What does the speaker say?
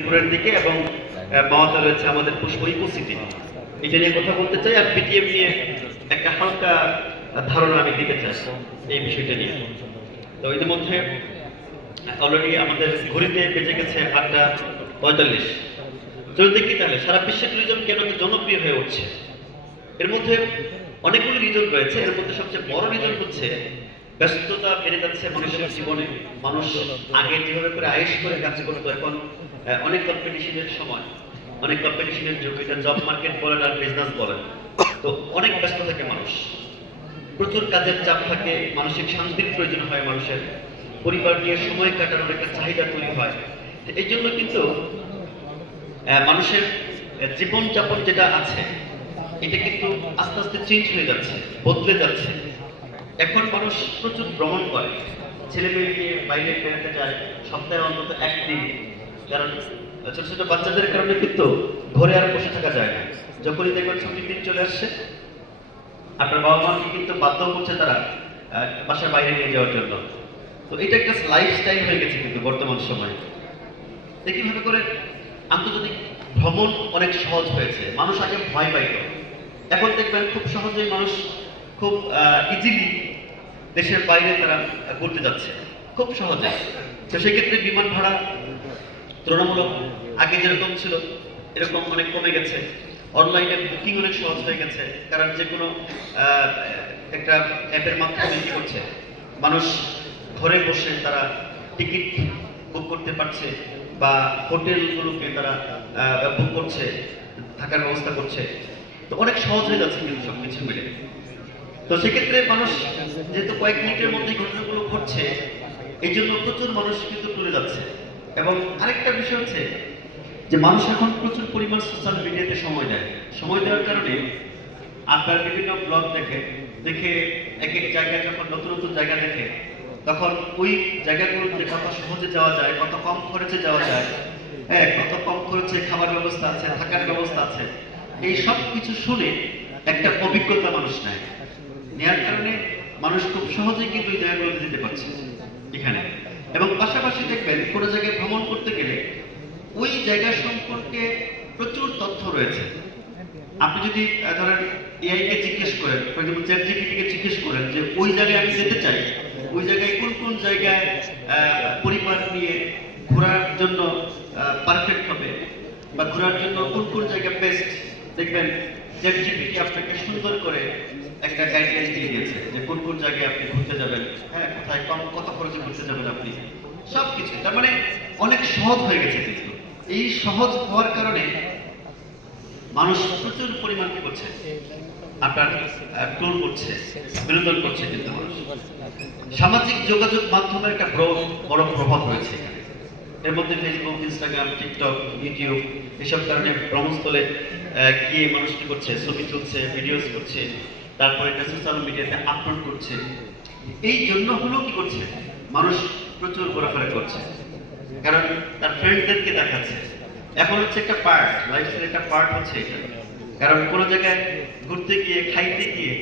উপরের দিকে এবং বাওয়াতে রয়েছে আমাদের পুষ্প ইকোসিটি। এটা নিয়ে কথা বলতে চাই আর পিটিএম নিয়ে একটা হালকা ধারণা আমি দিতে চাই এই বিষয়টা নিয়ে। তো ইতিমধ্যে অলরেডি আমাদের ঘড়িতে বেজে গেছে 8:45। যদি দেখি তাহলে সারা বিশ্বে ট্যুরিজম কেন এত জনপ্রিয় হয়ে উঠছে, এর মধ্যে অনেকগুলো রিজন রয়েছে। এর মধ্যে সবচেয়ে বড় রিজন হচ্ছে ব্যস্ততা বেড়ে যাচ্ছে মানুষের জীবনে। মানুষ আগে যেভাবে করে আয়েশ করে কাজ করতো, এখন অনেক কম্পিটিশনের সময়, অনেক কম্পিটিশনের যুগ, এটা জব মার্কেট বলেন আর বিজনেস বলেন, তো অনেক ব্যস্ত থাকে মানুষ, প্রচুর কাজের চাপ থাকে, মানসিক শান্তির প্রয়োজন হয় মানুষের, পরিবার নিয়ে সময় কাটানোর একটা চাহিদা তৈরি হয়। এই জন্য কিন্তু মানুষের জীবনযাপন যেটা আছে এটা কিন্তু আস্তে আস্তে চেঞ্জ হয়ে যাচ্ছে, বদলে যাচ্ছে। এখন মানুষ প্রচুর ভ্রমণ করে, ছেলে মেয়েকে বাইরে বেড়াতে যায় সপ্তাহে অন্তত একদিন। কারণ ছোট ছোট বাচ্চাদের কারণে কিন্তু ঘরে আর বসে থাকা যায় না। যখনই দেখবেন ছুটির দিন চলে আসছে, আপনার বাবা মাকে কিন্তু বাধ্য করছে তারা বাসার বাইরে নিয়ে যাওয়ার জন্য। তো এটা একটা লাইফস্টাইল হয়ে গেছে কিন্তু বর্তমান সময়ে। কিভাবে করে আন্তর্জাতিক ভ্রমণ অনেক সহজ হয়েছে। মানুষ আগে ভয় পাইত, এখন দেখবেন খুব সহজেই মানুষ খুব ইজিলি দেশের বাইরে তারা ঘুরতে যাচ্ছে খুব সহজে। তো সেক্ষেত্রে বিমান ভাড়া তুলনামূলক আগে যেরকম ছিল এরকম অনেক কমে গেছে। অনলাইনে বুকিং অনেক সহজ হয়ে গেছে, কারণ যে কোনো একটা অ্যাপের মাধ্যমে কি করছে, মানুষ ঘরে বসে তারা টিকিট বুক করতে পারছে বা হোটেলগুলোকে তারা বুক করছে, থাকার ব্যবস্থা করছে। তো অনেক সহজ হয়ে যাচ্ছে কিন্তু সব কিছু মিলে। তো সেক্ষেত্রে মানুষ যেহেতু কয়েক মিনিটের মধ্যে ঘটনাগুলো ঘটছে, এই জন্য প্রচুর মানুষ কিন্তু টুরে যাচ্ছে। এবং আরেকটা বিষয় হচ্ছে যে মানুষ এখন প্রচুর পরিমাণ সোশ্যাল মিডিয়াতে সময় দেয়। সময় দেওয়ার কারণে আপনার বিভিন্ন ব্লগ দেখে দেখে এক এক জায়গায় যখন নতুন নতুন জায়গা দেখে, তখন ওই জায়গাগুলোতে কত সহজে যাওয়া যায়, কত কম খরচে যাওয়া যায়, হ্যাঁ, কত কম খরচে খাবার ব্যবস্থা আছে, থাকার ব্যবস্থা আছে, এই সব কিছু শুনে একটা অভিজ্ঞতা মানুষ নেয়। নেওয়ার কারণে মানুষ খুব সহজেই কিন্তু ওই জায়গাগুলোতে যেতে পারছে এখানে। এবং পাশাপাশি দেখবেন কোনো জায়গায় ভ্রমণ করতে গেলে ওই জায়গা সম্পর্কে প্রচুর তথ্য রয়েছে। আপনি যদি ধরেন এআই কে জিজ্ঞেস করেন, ফর এক্সাম্পল চ্যাট জিপিটি কে জিজ্ঞেস করেন যে ওই জায়গায় আমি যেতে চাই, ওই জায়গায় কোন কোন জায়গায় পরিবার নিয়ে ঘোরার জন্য পারফেক্ট হবে বা ঘোরার জন্য কোন কোন জায়গা বেস্ট, দেখবেন চ্যাট জিপিটি আপনাকে সুন্দর করে একটা গাইডলাইন দিয়ে দিয়েছে যে কোন কোন জায়গায় আপনি ঘুরতে যাবেন, হ্যাঁ, কোথায় কম কত খরচে ঘুরতে যাবেন আপনি, সবকিছু। তার মানে অনেক সহজ হয়ে গেছে। কিন্তু এই সহজ হওয়ার কারণে মানুষ প্রচুর পরিমাণ কি করছে, আপনার ট্যুর করছে, বিনোদন করছে। কিন্তু সামাজিক যোগাযোগ মাধ্যমের একটা বড় প্রভাব রয়েছে এখানে। এর মধ্যে ফেসবুক, ইনস্টাগ্রাম, টিকটক, ইউটিউব, এসব কারণে ভ্রমণস্থলে গিয়ে মানুষ কি করছে, ছবি তুলছে, ভিডিওস করছে, তারপরে এটা সোশ্যাল মিডিয়াতে আপলোড করছে। এই জন্য হলো কি করছে, মানুষ প্রচুর ঘোরাফেরা করছে, কারণ তার ফ্রেন্ডদেরকে দেখাচ্ছে। এখন হচ্ছে একটা পার্ট, লাইফস্টাইলের একটা পার্ট হচ্ছে এটা। কারণ কোনো জায়গায় ঘুরতে গিয়ে, খাইতে গিয়ে